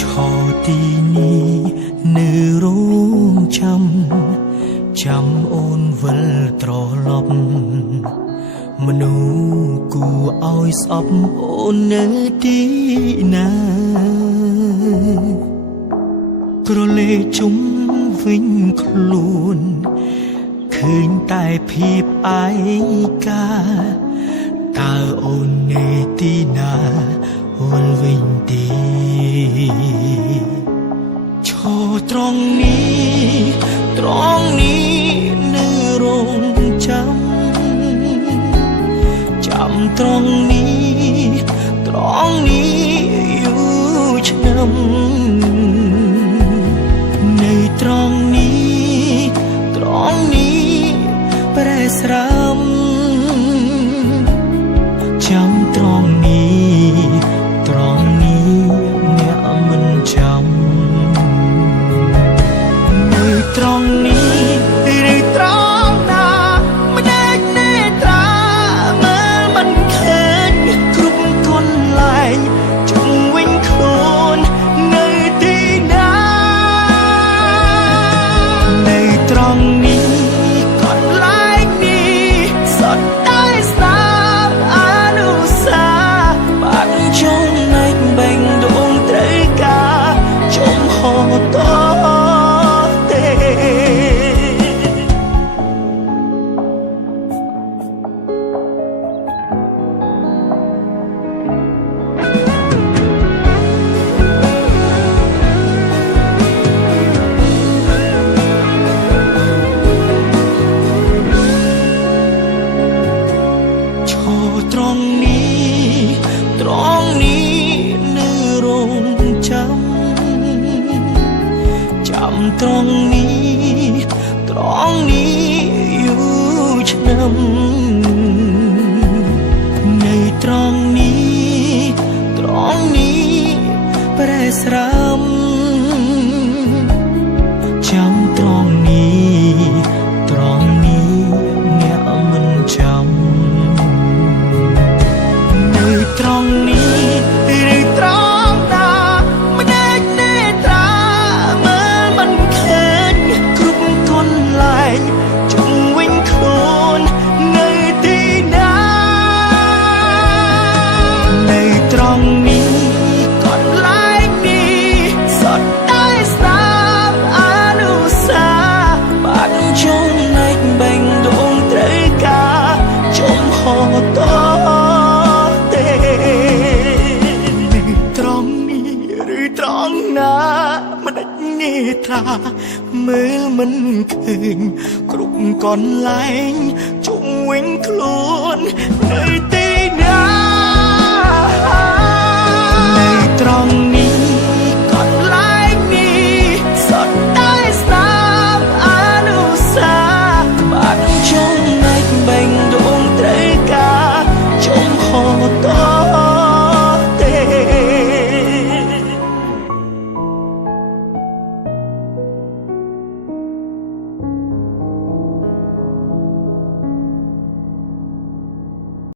ឈរទីនេះនៅរោងចាំអូនវិលត្រឡប់មនុស្សគួរឲ្យស្អប់អូននៅទីណាក្រឡេកជុំវិញខ្លួនឃើញតែភាពឯកាតើអូននៅទីណាវិលវិញទីឈរត្រង់នេះនៅរោងចាំត្រង់នេះយូរឆ្នាំនៅត្រង់នេះប្រែស្រាំចាំត្រង់នេះអ្នកមិនចាំនៅត្រង់នេះឬត្រង់ណាមិនអាចនេត្រាមើលមិនឃើញគ្រប់កន្លែងជុំវិញខ្លួននៅទីណានៅត្រង់នេះកន្លែងនេះសុទ្ធតែស្នាមអនុស្សាវរីយ៍បាត់ចំណែកបែងដួងត្រូវការចំហតទេឈរត្រង់នេះនៅរោងចាំត្រង់នេះយូរឆ្នាំនៅត្រង់នេះប្រែស្រាំចាំត្រង់នេះអ្នកមិនចាំនៅត្រង់នេះឬត្រង់ណាមិនអាចនេត្រាមើលមិនឃើញគ្រប់កន្លែងជុំវិញខ្លួននៅទីណានៅត្រង់នេះកន្លែងនេះសុទ្ធតែស្នាមអនុស្សាវរីយ៍បាត់ចំណែកបែងដួងត្រូវការចំហតទេនៅត្រង់នេះឬត្រង់ណាមិនអាចនេត្រាមើលមិនឃើញគ្រប់កន្លែងជុំវិញខ្លួននៅទី